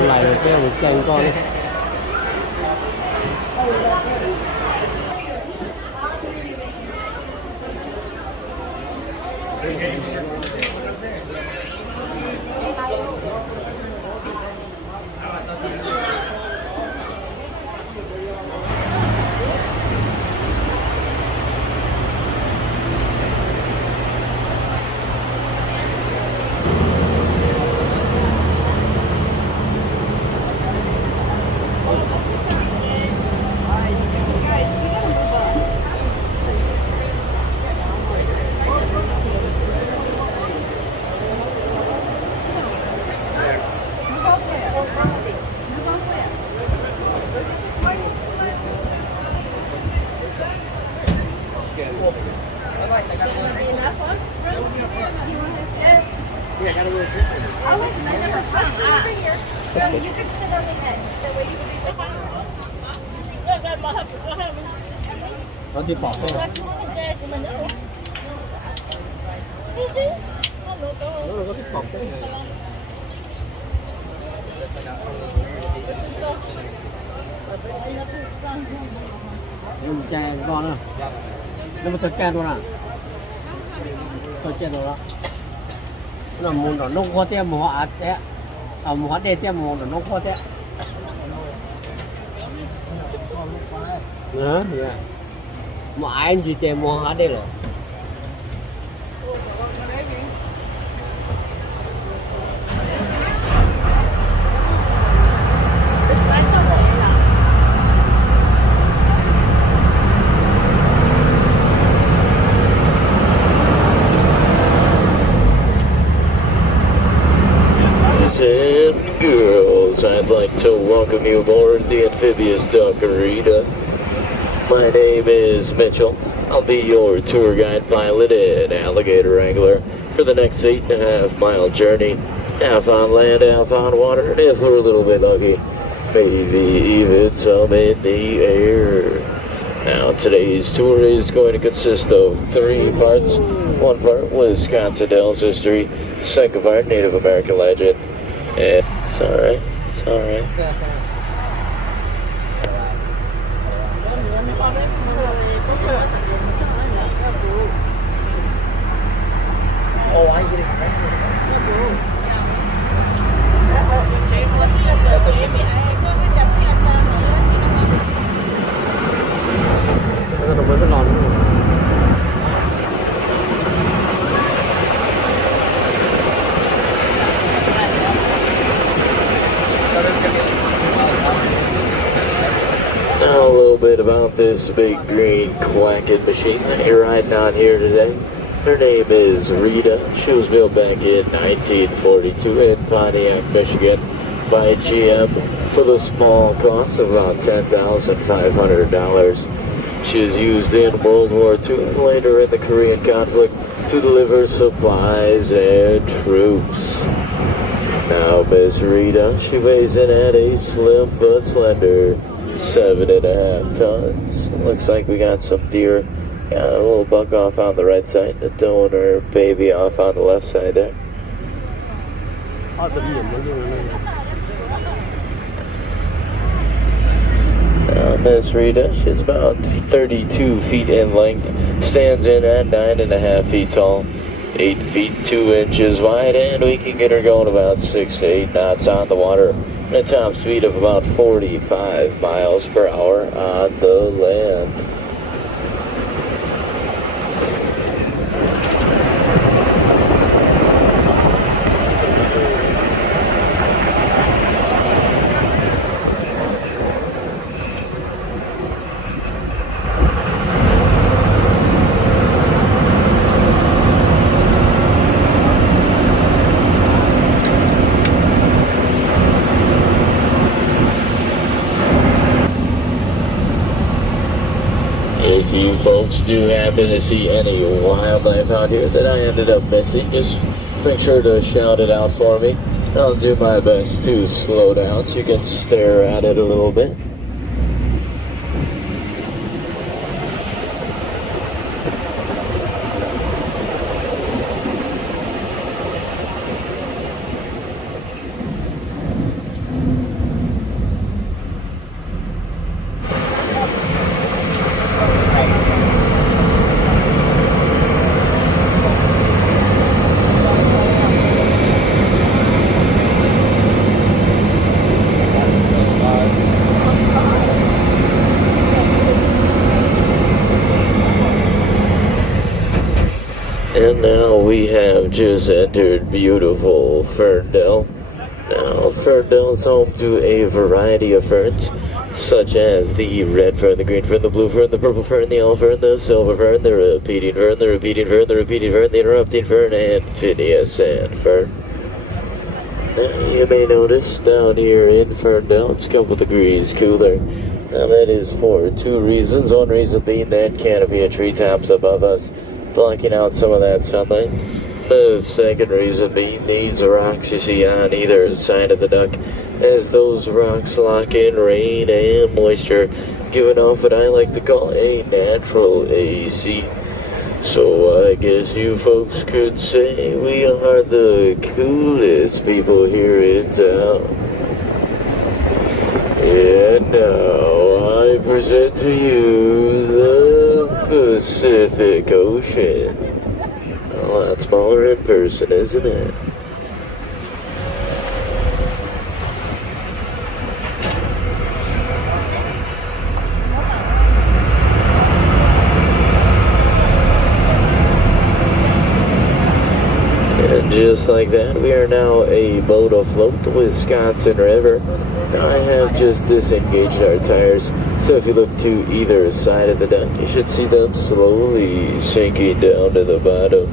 lại cái một chân con đi. Nó đi bỏ thôi. Nó có thích bọc đấy. Nhưng chai con nữa. Nhưng mà tôi chai luôn à? Tôi chai rồi đó. Nó muốn nó nông qua tem một hạt đấy. Một hạt đen tem một nó nông qua đấy. Nữa, yeah. Mà anh chỉ chè mua hả đây rồi. And girls, I'd like to welcome you aboard the amphibious Dunkarita. My name is Mitchell. I'll be your tour guide pilot and alligator angler for the next 8.5 mile journey, half on land, half on water, and if we're a little bit lucky, maybe even some in the air. Now today's tour is going to consist of 3 parts. One part, Wisconsin Dells history. Second part, Native American legend. And it's alright, it's alright. Oh, I get it. Now a little bit about this big green quacking machine that you're riding on here today. Her name is Rita. She was built back in 1942 in Pontiac, Michigan by GM for the small cost of about $10,500. She was used in World War II and later in the Korean conflict to deliver supplies and troops. Now Miss Rita, she weighs in at a slim but slender 7.5 tons. Looks like we got some deer. Got a little buck off on the right side, the doe and her baby off on the left side there. Miss Rita, she's about 32 feet in length, stands in at 9.5 feet tall, 8 feet 2 inches wide, and we can get her going about 6 to 8 knots on the water, and a top speed of about 45 miles per hour on the land. If you folks do happen to see any wildlife out here that I ended up missing, just make sure to shout it out for me. I'll do my best to slow down so you can stare at it a little bit. And now we have just entered beautiful Ferndale. Now, Ferndale is home to a variety of ferns, such as the red fern, the green fern, the blue fern, the purple fern, the yellow fern, the silver fern, the repeating fern, the repeating fern, the repeating fern, the interrupting fern, and Phineas and fern. Now, you may notice down here in Ferndale, it's a couple degrees cooler. Now, that is for two reasons. One reason being that canopy of treetops above us, blocking out some of that sunlight. The second reason being these rocks you see on either side of the duck, as those rocks lock in rain and moisture, giving off what I like to call a natural AC. So I guess you folks could say we are the coolest people here in town. And now I present to you the Pacific Ocean. A lot smaller in person, isn't it? And just like that, we are now a boat afloat the Wisconsin River. Now I have just disengaged our tires, so if you look to either side of the dock, you should see them slowly sinking down to the bottom.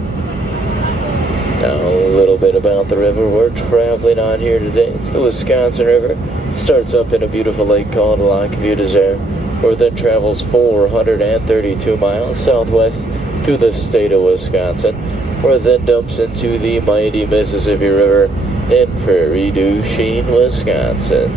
Now a little bit about the river we're traveling on here today. It's the Wisconsin River. It starts up in a beautiful lake called Lac Vieux Desert, where it then travels 432 miles southwest through the state of Wisconsin, where it then dumps into the mighty Mississippi River in Prairie du Chien, Wisconsin.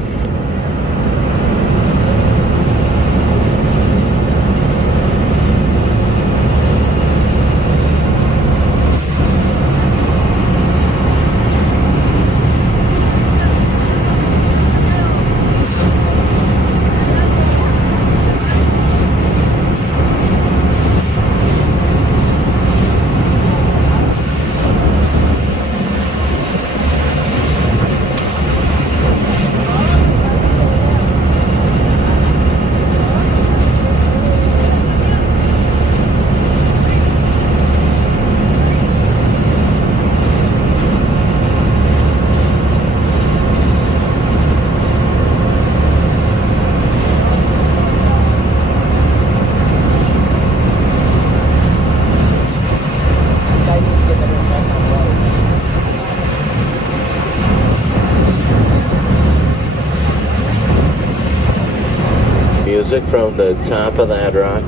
Music from the top of that rock,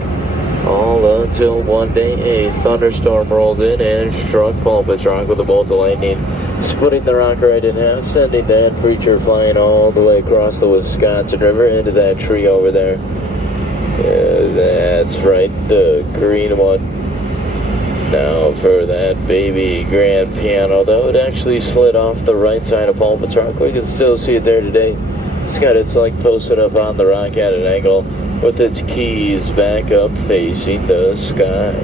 all until one day a thunderstorm rolled in and struck Pulpit's Rock with a bolt of lightning, splitting the rock right in half, sending that creature flying all the way across the Wisconsin River into that tree over there. That's right, the green one. Now for that baby grand piano, though, it actually slid off the right side of Pulpit's Rock. We can still see it there today. It's got its like posted up on the rock at an angle with its keys back up facing the sky.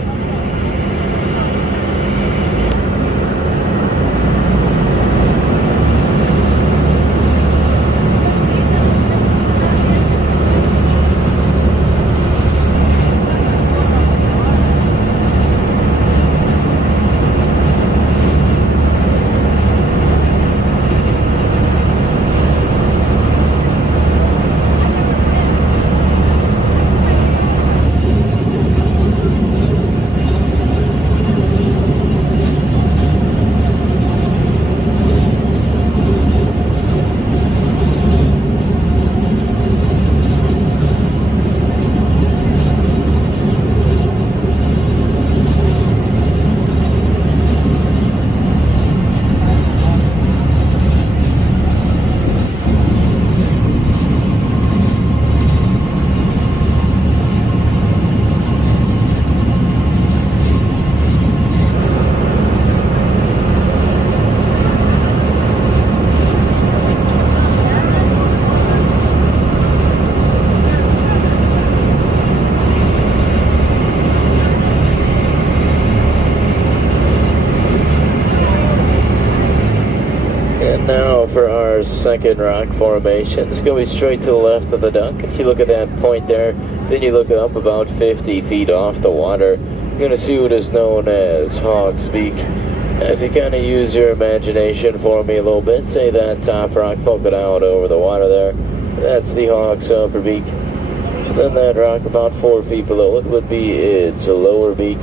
And now for our second rock formation. It's going to be straight to the left of the duck. If you look at that point there, then you look up about 50 feet off the water, you're going to see what is known as Hawk's Beak. If you kind of use your imagination for me a little bit, say that top rock poking out over the water there, that's the Hawk's upper beak. Then that rock about 4 feet below it would be its lower beak.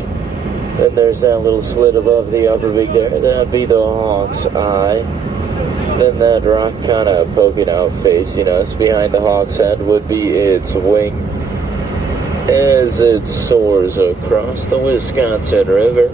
Then there's that little slit above the upper beak there, that'd be the Hawk's eye. Then that rock kind of poking out facing us behind the hawk's head would be its wing as it soars across the Wisconsin River.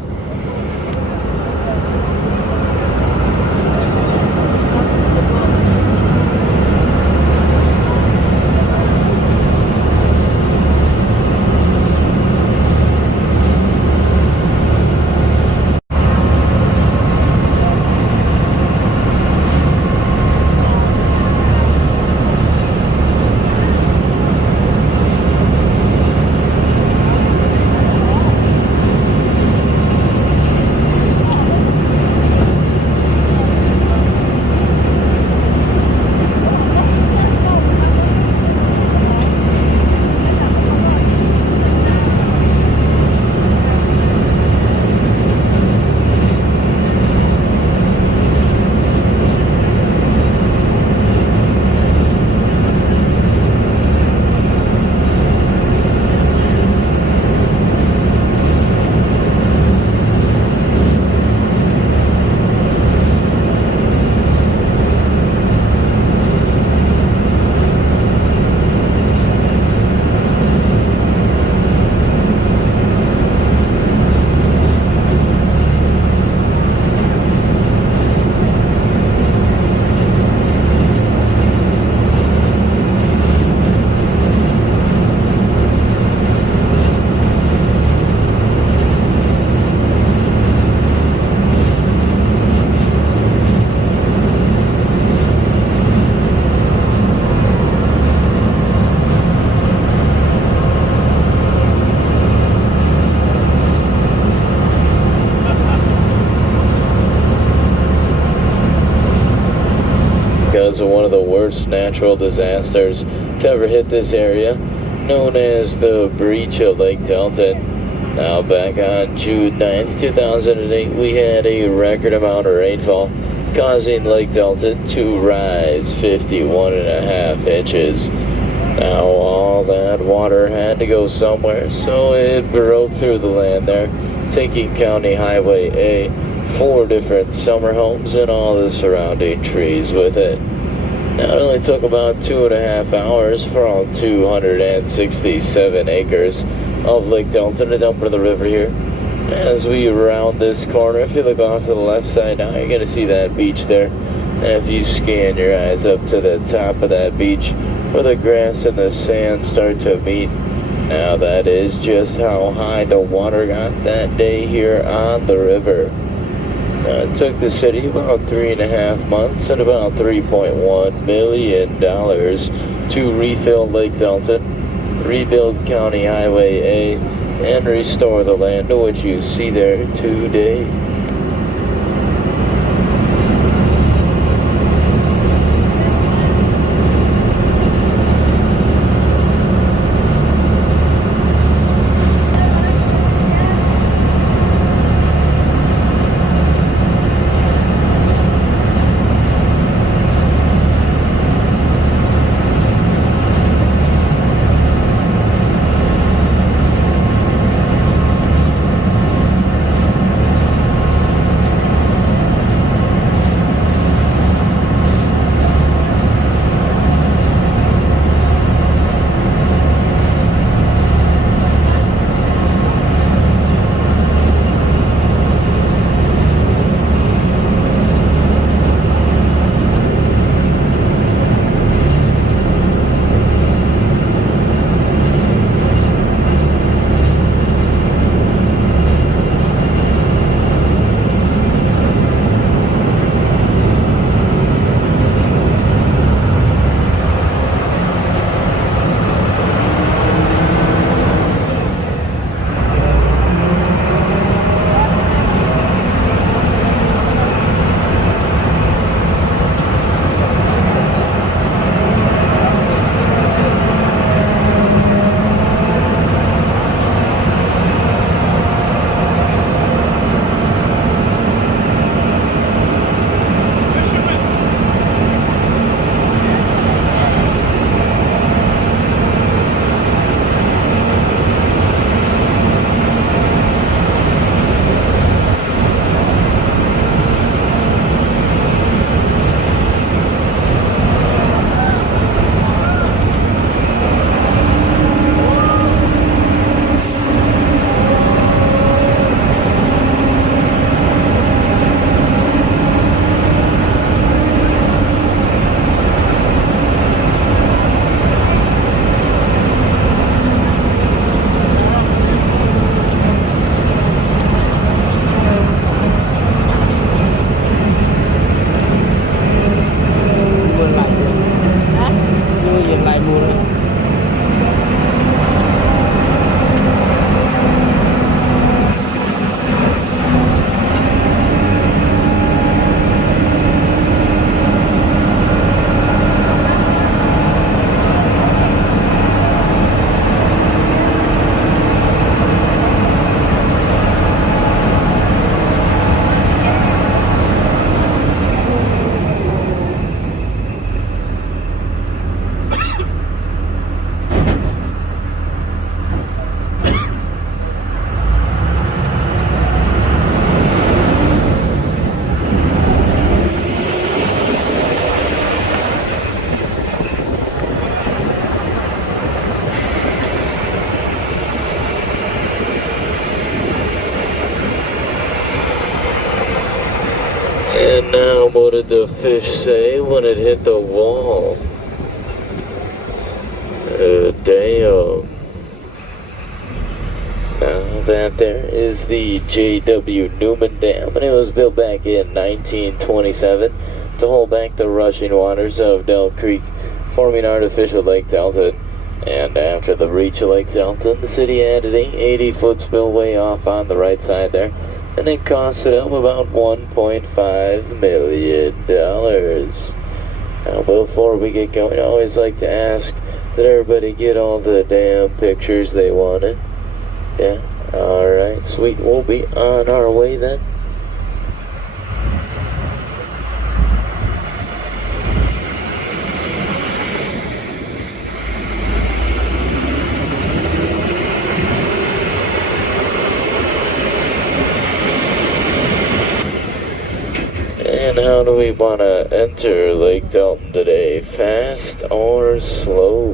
Because of one of the worst natural disasters to ever hit this area, known as the breach of Lake Delton. Now back on June 9th, 2008, we had a record amount of rainfall, causing Lake Delton to rise 51.5 inches. Now all that water had to go somewhere, so it broke through the land there, taking County Highway A, 4 different summer homes and all the surrounding trees with it. Now it only took about 2.5 hours for all 267 acres of Lake Delton to dump into the river here. As we round this corner, if you look off to the left side now, you're going to see that beach there. And if you scan your eyes up to the top of that beach, where the grass and the sand start to meet, now that is just how high the water got that day here on the river. It took the city about 3.5 months and about $3.1 million to refill Lake Delton, rebuild County Highway A, and restore the land to what you see there today. did the fish say when it hit the wall? Damn. Now that there is the J.W. Newman Dam, and it was built back in 1927 to hold back the rushing waters of Dell Creek, forming artificial Lake Delta. And after the breach of Lake Delta, the city added a 80-foot spillway off on the right side there, and it costed them about $1.5 million. Now, before we get going, I always like to ask that everybody get all the damn pictures they wanted. Yeah, alright, sweet. We'll be on our way then. And how do we want to enter Lake Delton today? Fast or slow?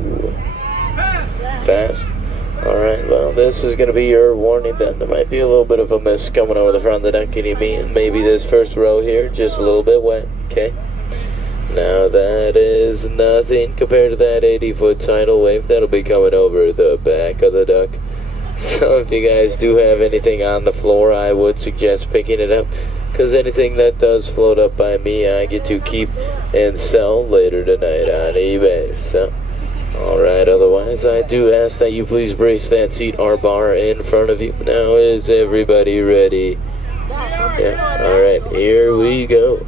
Fast? Alright, well, this is going to be your warning then. There might be a little bit of a mist coming over the front of the deck, and maybe this first row here, just a little bit wet, okay? Now that is nothing compared to that 80-foot tidal wave that'll be coming over the back of the duck. So if you guys do have anything on the floor, I would suggest picking it up, because anything that does float up by me, I get to keep and sell later tonight on eBay. So, alright, otherwise, I do ask that you please brace that seat or bar in front of you. Now, is everybody ready? Yeah, alright, here we go.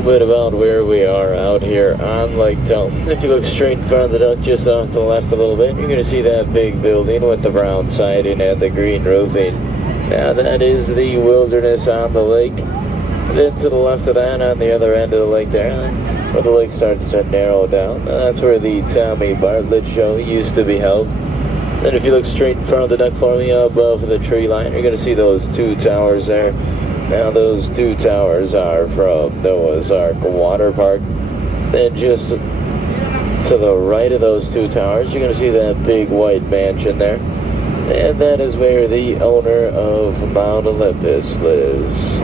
Bit about where we are out here on Lake Delton. If you look straight in front of the duck, just off to the left a little bit, you're going to see that big building with the brown siding and the green roofing. Now that is the Wilderness on the lake. Then to the left of that, on the other end of the lake there, where the lake starts to narrow down, that's where the Tommy Bartlett show used to be held. Then if you look straight in front of the duck for me, above the tree line, you're going to see those two towers there. Now those two towers are from Noah's Ark Water Park. Then just to the right of those two towers, you're going to see that big white mansion there. And that is where the owner of Mount Olympus lives.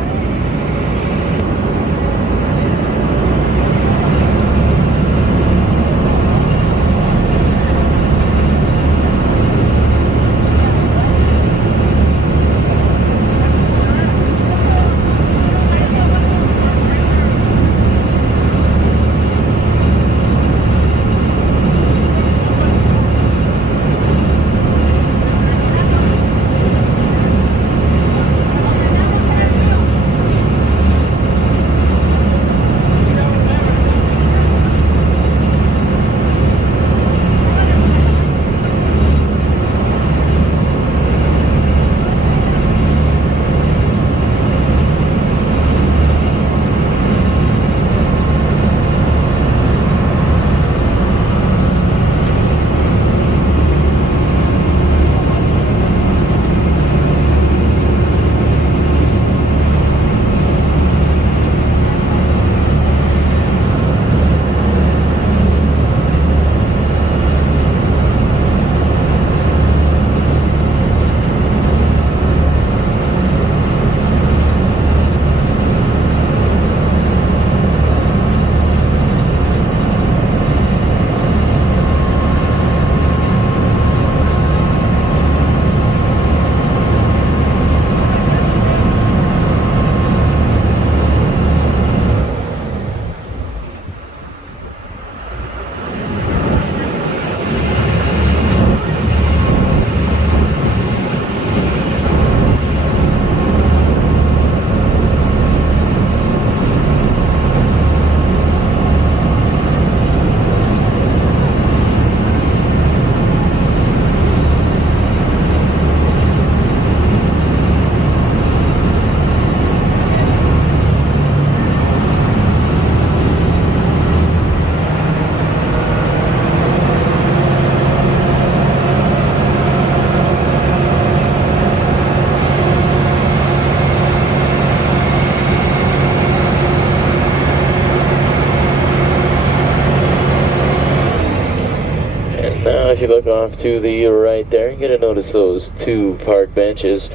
you look off to the right there, you're going to notice those two park benches.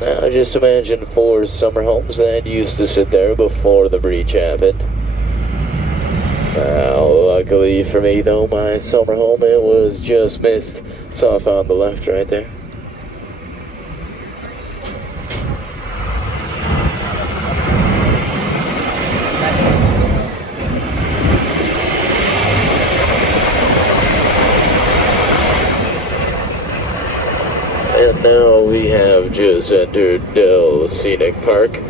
Now, just imagine 4 summer homes that used to sit there before the breach happened. Luckily for me, though, my summer home, it was just missed. It's off on the left right there. And now we have just entered Del Scenic Park.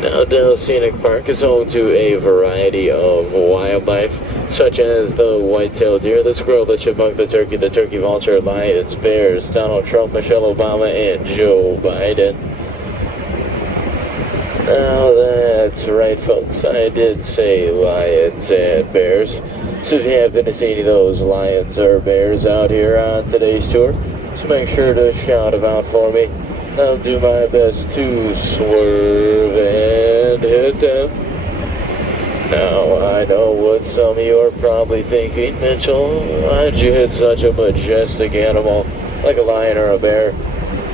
Now, Del Scenic Park is home to a variety of wildlife, such as the white-tailed deer, the squirrel, the chipmunk, the turkey vulture, lions, bears, Donald Trump, Michelle Obama, and Joe Biden. Now, that's right, folks. I did say lions and bears. So if you happen to see any of those lions or bears out here on today's tour, so make sure to shout them out for me. I'll do my best to swerve and hit them. Now, I know what some of you are probably thinking, Mitchell, why'd you hit such a majestic animal like a lion or a bear?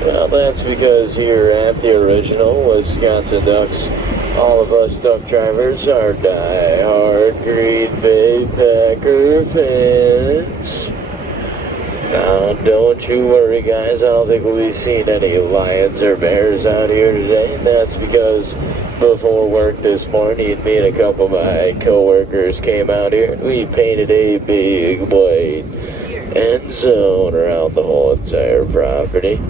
Well, that's because here at the original Wisconsin Ducks, all of us duck drivers are die-hard Green Bay Packer fans. Now, don't you worry, guys. I don't think we'll be seeing any lions or bears out here today. And that's because before work this morning, me and a couple of my co-workers came out here and we painted a big white end zone around the whole entire property.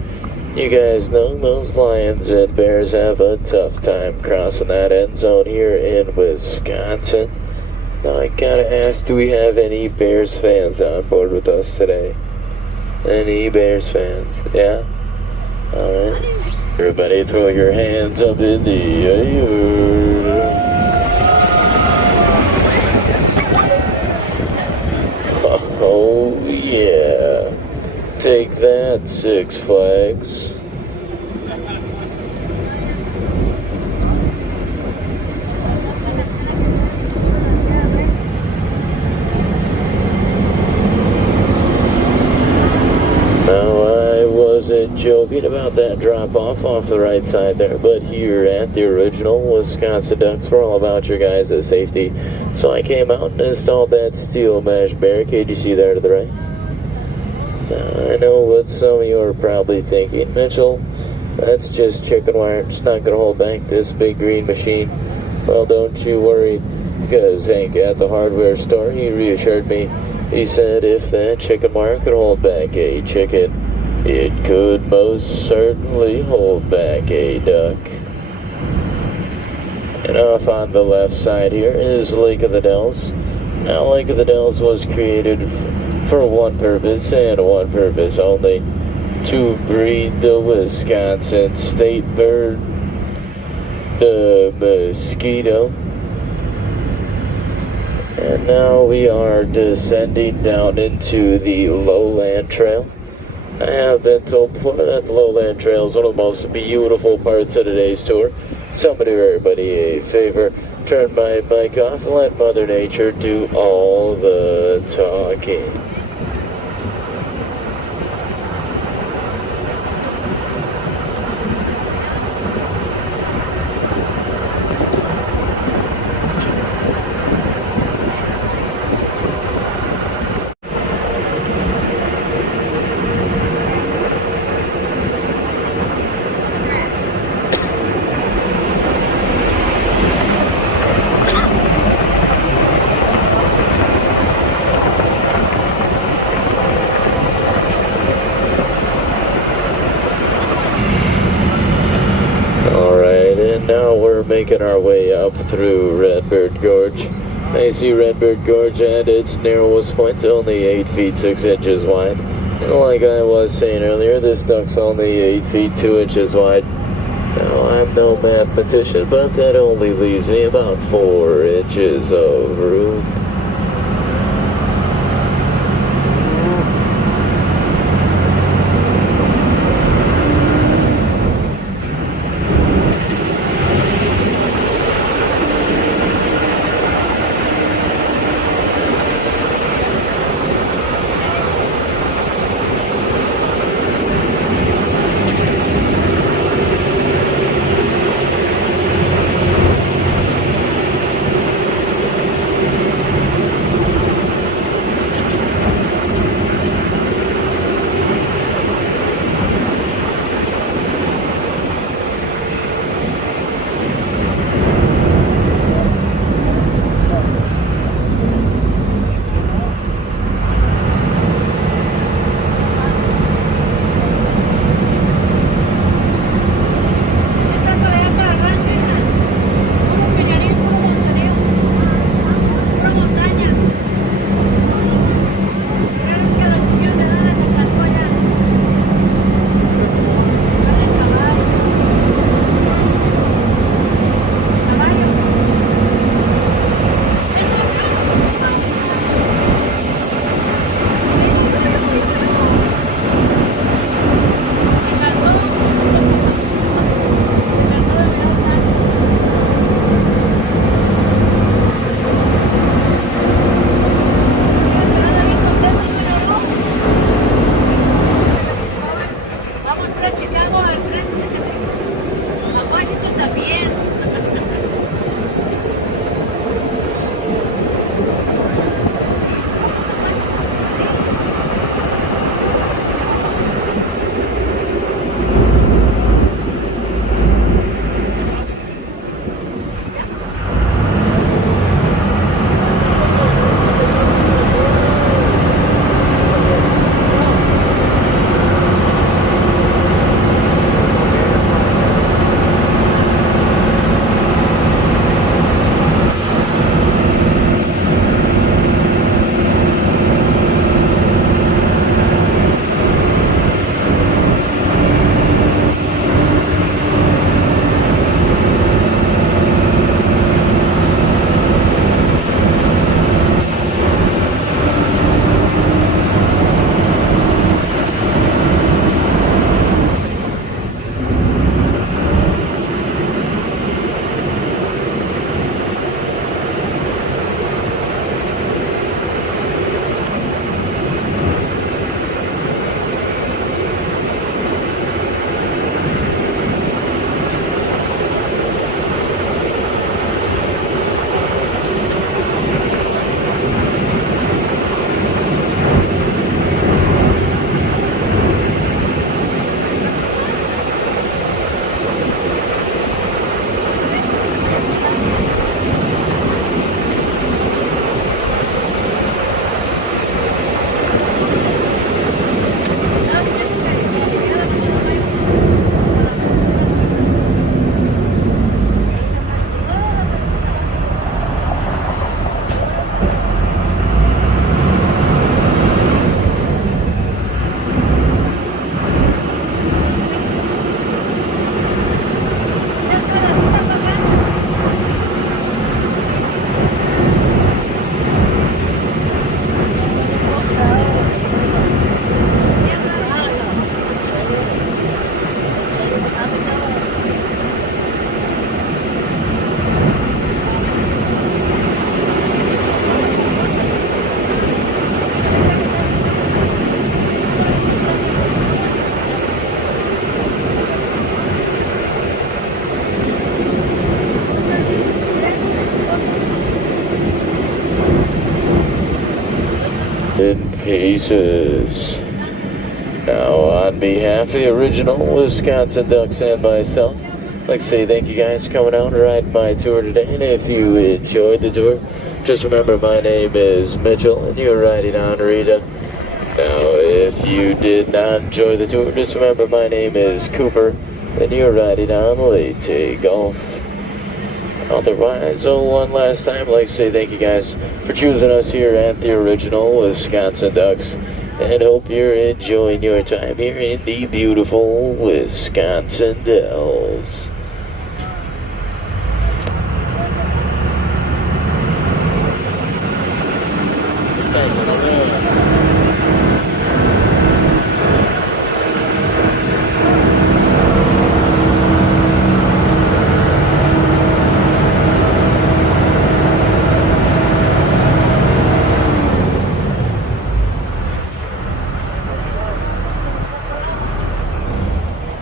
You guys know those lions and bears have a tough time crossing that end zone here in Wisconsin. Now, I gotta ask, do we have any Bears fans on board with us today? Any Bears fans? Yeah? Alright. Everybody throw your hands up in the air. Oh yeah. Take that, Six Flags. Joking about that drop-off off the right side there, but here at the original Wisconsin Ducks, we're all about your guys' safety. So I came out and installed that steel mesh barricade you see there to the right. Now, I know what some of you are probably thinking, Mitchell, that's just chicken wire, it's not going to hold back this big green machine. Well, don't you worry, because Hank at the hardware store, he reassured me. He said if that chicken wire could hold back a chicken, it could most certainly hold back a duck. And off on the left side here is Lake of the Dells. Now, Lake of the Dells was created for one purpose and one purpose only: to breed the Wisconsin state bird, the mosquito. And now we are descending down into the lowland trail. I have been told before that the lowland trail is one of the most beautiful parts of today's tour. So I'm going to do everybody a favor, turn my mic off and let Mother Nature do all the talking. Making our way up through Redbird Gorge. I see Redbird Gorge at its narrowest point, only 8 feet 6 inches wide. And like I was saying earlier, this duck's only 8 feet 2 inches wide. Now, I'm no mathematician, but that only leaves me about 4 inches of room. pieces. Now, on behalf of the original Wisconsin Ducks and myself, I'd like to say thank you guys for coming out and riding my tour today. And if you enjoyed the tour, just remember my name is Mitchell and you're riding on Rita. Now, if you did not enjoy the tour, just remember my name is Cooper and you're riding on Leyte Golf. Otherwise, one last time, I'd like to say thank you guys for choosing us here at the original Wisconsin Ducks, and hope you're enjoying your time here in the beautiful Wisconsin Dells.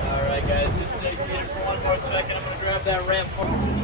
Alright guys, just stay seated for one more second. I'm going to grab that ramp for you.